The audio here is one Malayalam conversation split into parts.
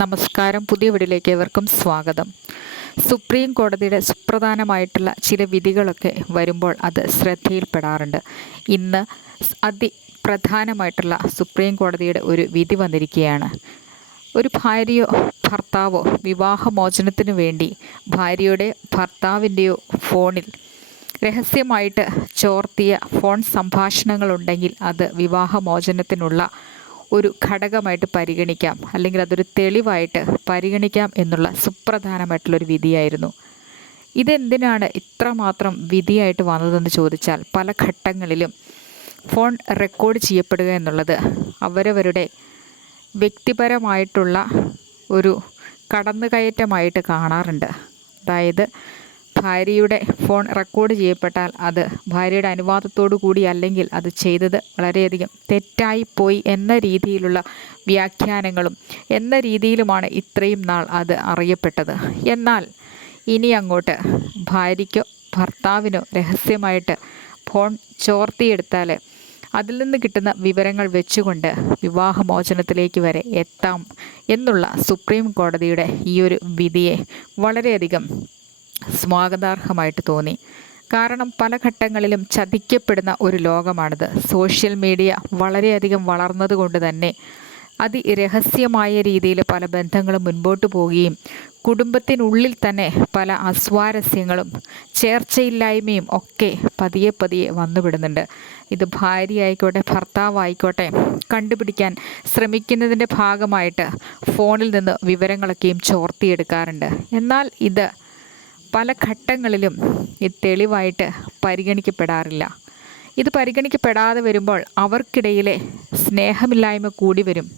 നമസ്കാരം. പുതിയ വീടിലേക്ക് ഏവർക്കും സ്വാഗതം. സുപ്രീം കോടതിയുടെ സുപ്രധാനമായിട്ടുള്ള ചില വിധികളൊക്കെ വരുമ്പോൾ അത് ശ്രദ്ധയിൽപ്പെടാറുണ്ട്. ഇന്ന് അതിപ്രധാനമായിട്ടുള്ള സുപ്രീം കോടതിയുടെ ഒരു വിധി വന്നിരിക്കുകയാണ്. ഒരു ഭാര്യയോ ഭർത്താവോ വിവാഹമോചനത്തിനു വേണ്ടി ഭാര്യയുടെ ഭർത്താവിന്റെയോ ഫോണിൽ രഹസ്യമായിട്ട് ചോർത്തിയ ഫോൺ സംഭാഷണങ്ങളുണ്ടെങ്കിൽ അത് വിവാഹമോചനത്തിനുള്ള ഒരു ഘടകമായിട്ട് പരിഗണിക്കാം. അല്ലെങ്കിൽ അതൊരു തെളിവായിട്ട് പരിഗണിക്കാം എന്നുള്ള സുപ്രധാനമായിട്ടുള്ളൊരു വിധിയായിരുന്നു. ഇതെന്തിനാണ് ഇത്രമാത്രം വിധിയായിട്ട് വന്നതെന്ന് ചോദിച്ചാൽ പല ഘട്ടങ്ങളിലും ഫോൺ റെക്കോർഡ് ചെയ്യപ്പെടുക എന്നുള്ളത് അവരവരുടെ വ്യക്തിപരമായിട്ടുള്ള ഒരു കടന്നുകയറ്റമായിട്ട് കാണാറുണ്ട്. അതായത് ഭാര്യയുടെ ഫോൺ റെക്കോർഡ് ചെയ്യപ്പെട്ടാൽ അത് ഭാര്യയുടെ അനുവാദത്തോടു കൂടി അല്ലെങ്കിൽ അത് ചെയ്തത് വളരെയധികം തെറ്റായി പോയി എന്ന രീതിയിലുള്ള വ്യാഖ്യാനങ്ങളും എന്ന രീതിയിലുമാണ് ഇത്രയും നാൾ അത് അറിയപ്പെട്ടത്. എന്നാൽ ഇനി അങ്ങോട്ട് ഭാര്യയ്ക്കോ ഭർത്താവിനോ രഹസ്യമായിട്ട് ഫോൺ ചോർത്തിയെടുത്താൽ അതിൽ നിന്ന് കിട്ടുന്ന വിവരങ്ങൾ വെച്ചുകൊണ്ട് വിവാഹമോചനത്തിലേക്ക് വരെ എത്താം എന്നുള്ള സുപ്രീം കോടതിയുടെ ഈ ഒരു വിധിയെ വളരെയധികം സ്വാഗതാർഹമായിട്ട് തോന്നി. കാരണം പല ഘട്ടങ്ങളിലും ചതിക്കപ്പെടുന്ന ഒരു ലോകമാണിത്. സോഷ്യൽ മീഡിയ വളരെയധികം വളർന്നതുകൊണ്ട് തന്നെ അതി രഹസ്യമായ രീതിയിൽ പല ബന്ധങ്ങളും മുൻപോട്ട് പോവുകയും കുടുംബത്തിനുള്ളിൽ തന്നെ പല അസ്വാരസ്യങ്ങളും ചേർച്ചയില്ലായ്മയും ഒക്കെ പതിയെ പതിയെ വന്നുവിടുന്നുണ്ട് ഇത് ഭാര്യ ആയിക്കോട്ടെ ഭർത്താവായിക്കോട്ടെ കണ്ടുപിടിക്കാൻ ശ്രമിക്കുന്നതിന്റെ ഭാഗമായിട്ട് ഫോണിൽ നിന്ന് വിവരങ്ങളൊക്കെയും ചോർത്തിയെടുക്കാറുണ്ട്. എന്നാൽ ഇത് പല ഘട്ടങ്ങളിലും ഇത് തെളിവായിട്ട് പരിഗണിക്കപ്പെടാറില്ല. ഇത് പരിഗണിക്കപ്പെടാതെ വരുമ്പോൾ അവർക്കിടയിലെ സ്നേഹമില്ലായ്മ കൂടി വരും.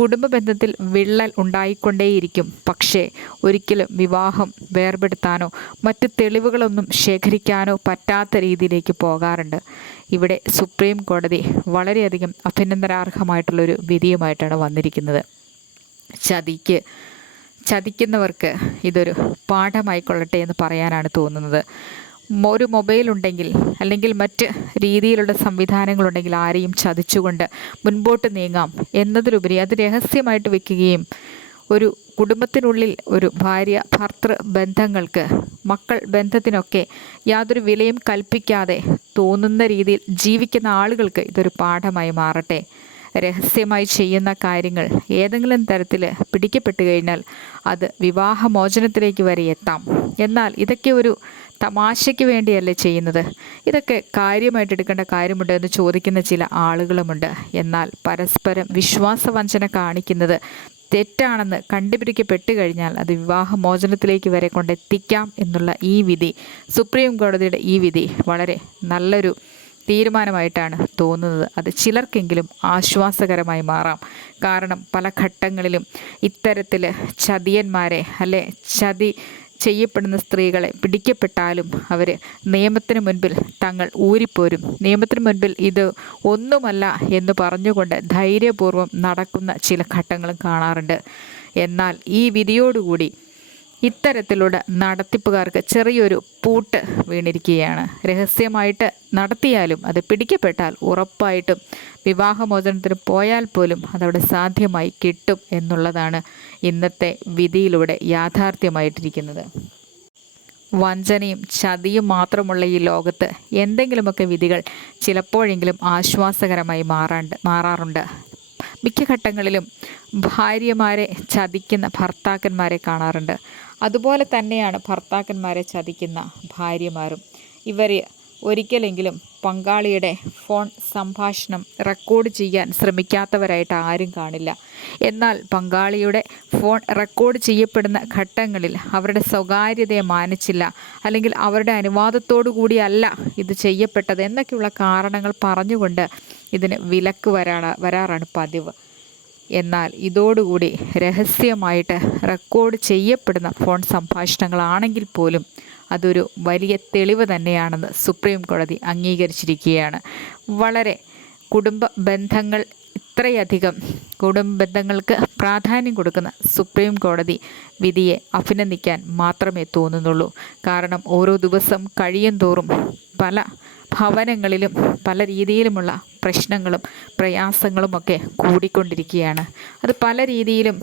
കുടുംബ ബന്ധത്തിൽ വിള്ളൽ ഉണ്ടായിക്കൊണ്ടേയിരിക്കും. പക്ഷേ ഒരിക്കലും വിവാഹം വേർപെടുത്താനോ മറ്റ് തെളിവുകളൊന്നും ശേഖരിക്കാനോ പറ്റാത്ത രീതിയിലേക്ക് പോകാറുണ്ട്. ഇവിടെ സുപ്രീം കോടതി വളരെയധികം അഭിനന്ദനാർഹമായിട്ടുള്ളൊരു വിധിയുമായിട്ടാണ് വന്നിരിക്കുന്നത്. ചതിക്ക് ചതിക്കുന്നവർക്ക് ഇതൊരു പാഠമായിക്കൊള്ളട്ടെ എന്ന് പറയാനാണ് തോന്നുന്നത്. ഒരു മൊബൈൽ ഉണ്ടെങ്കിൽ അല്ലെങ്കിൽ മറ്റ് രീതിയിലുള്ള സംവിധാനങ്ങളുണ്ടെങ്കിൽ ആരെയും ചതിച്ചുകൊണ്ട് മുൻപോട്ട് നീങ്ങാം എന്നതിലുപരി അത് രഹസ്യമായിട്ട് വെക്കുകയും ഒരു കുടുംബത്തിനുള്ളിൽ ഒരു ഭാര്യ ഭർത്തൃ ബന്ധങ്ങൾക്ക് മക്കൾ ബന്ധത്തിനൊക്കെ യാതൊരു വിലയും കൽപ്പിക്കാതെ തോന്നുന്ന രീതിയിൽ ജീവിക്കുന്ന ആളുകൾക്ക് ഇതൊരു പാഠമായി മാറട്ടെ. രഹസ്യമായി ചെയ്യുന്ന കാര്യങ്ങൾ ഏതെങ്കിലും തരത്തിൽ പിടിക്കപ്പെട്ടു കഴിഞ്ഞാൽ അത് വിവാഹമോചനത്തിലേക്ക് വരെ എത്താം. എന്നാൽ ഇതൊക്കെ ഒരു തമാശയ്ക്ക് വേണ്ടിയല്ലേ ചെയ്യുന്നത്? ഇതൊക്കെ കാര്യമായിട്ട് എടുക്കേണ്ട കാര്യമുണ്ട് എന്ന് ചോദിക്കുന്ന ചില ആളുകളുമുണ്ട്. എന്നാൽ പരസ്പരം വിശ്വാസവഞ്ചന കാണിക്കുന്നത് തെറ്റാണെന്ന് കണ്ടുപിടിക്കപ്പെട്ടു കഴിഞ്ഞാൽ അത് വിവാഹമോചനത്തിലേക്ക് വരെ കൊണ്ടെത്തിക്കാം എന്നുള്ള ഈ വിധി സുപ്രീം കോടതിയുടെ ഈ വിധി വളരെ നല്ലൊരു തീരുമാനമായിട്ടാണ് തോന്നുന്നത്. അത് ചിലർക്കെങ്കിലും ആശ്വാസകരമായി മാറാം. കാരണം പല ഘട്ടങ്ങളിലും ഇത്തരത്തിൽ ചതിയന്മാരെ അല്ലെ ചതി ചെയ്യപ്പെടുന്ന സ്ത്രീകളെ പിടിക്കപ്പെട്ടാലും അവർ നിയമത്തിന് മുൻപിൽ തങ്ങൾ ഊരിപ്പോരും. നിയമത്തിന് മുൻപിൽ ഇത് ഒന്നുമല്ല എന്ന് പറഞ്ഞുകൊണ്ട് ധൈര്യപൂർവം നടക്കുന്ന ചില ഘട്ടങ്ങളും കാണാറുണ്ട്. എന്നാൽ ഈ വിധിയോടുകൂടി ഇത്തരത്തിലുള്ള നടത്തിപ്പുകാർക്ക് ചെറിയൊരു പൂട്ട് വീണിരിക്കുകയാണ്. രഹസ്യമായിട്ട് നടത്തിയാലും അത് പിടിക്കപ്പെട്ടാൽ ഉറപ്പായിട്ടും വിവാഹമോചനത്തിന് പോയാൽ പോലും അതവിടെ സാധ്യമായി കിട്ടും എന്നുള്ളതാണ് ഇന്നത്തെ വിധിയിലൂടെ യാഥാർത്ഥ്യമായിട്ടിരിക്കുന്നത്. വഞ്ചനയും ചതിയും മാത്രമുള്ള ഈ ലോകത്ത് എന്തെങ്കിലുമൊക്കെ വിധികൾ ചിലപ്പോഴെങ്കിലും ആശ്വാസകരമായി മാറാണ്ട് മാറാറുണ്ട്. മിക്ക ഘട്ടങ്ങളിലും ഭാര്യമാരെ ചതിക്കുന്ന ഭർത്താക്കന്മാരെ കാണാറുണ്ട്. അതുപോലെ തന്നെയാണ് ഭർത്താക്കന്മാരെ ചതിക്കുന്ന ഭാര്യമാരും. ഇവർ ഒരിക്കലെങ്കിലും പങ്കാളിയുടെ ഫോൺ സംഭാഷണം റെക്കോർഡ് ചെയ്യാൻ ശ്രമിക്കാത്തവരായിട്ട് ആരും കാണില്ല. എന്നാൽ പങ്കാളിയുടെ ഫോൺ റെക്കോർഡ് ചെയ്യപ്പെടുന്ന ഘട്ടങ്ങളിൽ അവരുടെ സ്വകാര്യതയെ മാനിച്ചില്ല അല്ലെങ്കിൽ അവരുടെ അനുവാദത്തോടു കൂടിയല്ല ഇത് ചെയ്യപ്പെട്ടത് എന്നൊക്കെയുള്ള കാരണങ്ങൾ പറഞ്ഞുകൊണ്ട് ഇതിന് വിലക്ക് വരാണ് വരാറാണ് പതിവ്. എന്നാൽ ഇതോടുകൂടി രഹസ്യമായിട്ട് റെക്കോർഡ് ചെയ്യപ്പെടുന്ന ഫോൺ സംഭാഷണങ്ങളാണെങ്കിൽ പോലും അതൊരു വലിയ തെളിവ് തന്നെയാണെന്ന് സുപ്രീം കോടതി അംഗീകരിച്ചിരിക്കുകയാണ്. വളരെ കുടുംബ ബന്ധങ്ങൾ ഇത്രയധികം കുടുംബ ബന്ധങ്ങൾക്ക് പ്രാധാന്യം കൊടുക്കുന്ന സുപ്രീം കോടതി വിധിയെ അഭിനന്ദിക്കാൻ മാത്രമേ തോന്നുന്നുള്ളൂ. കാരണം ഓരോ ദിവസം കഴിയും തോറും പല ഭവനങ്ങളിലും പല രീതിയിലുമുള്ള പ്രശ്നങ്ങളും പ്രയാസങ്ങളുമൊക്കെ കൂടിക്കൊണ്ടിരിക്കുകയാണ്. അത് പല രീതിയിലും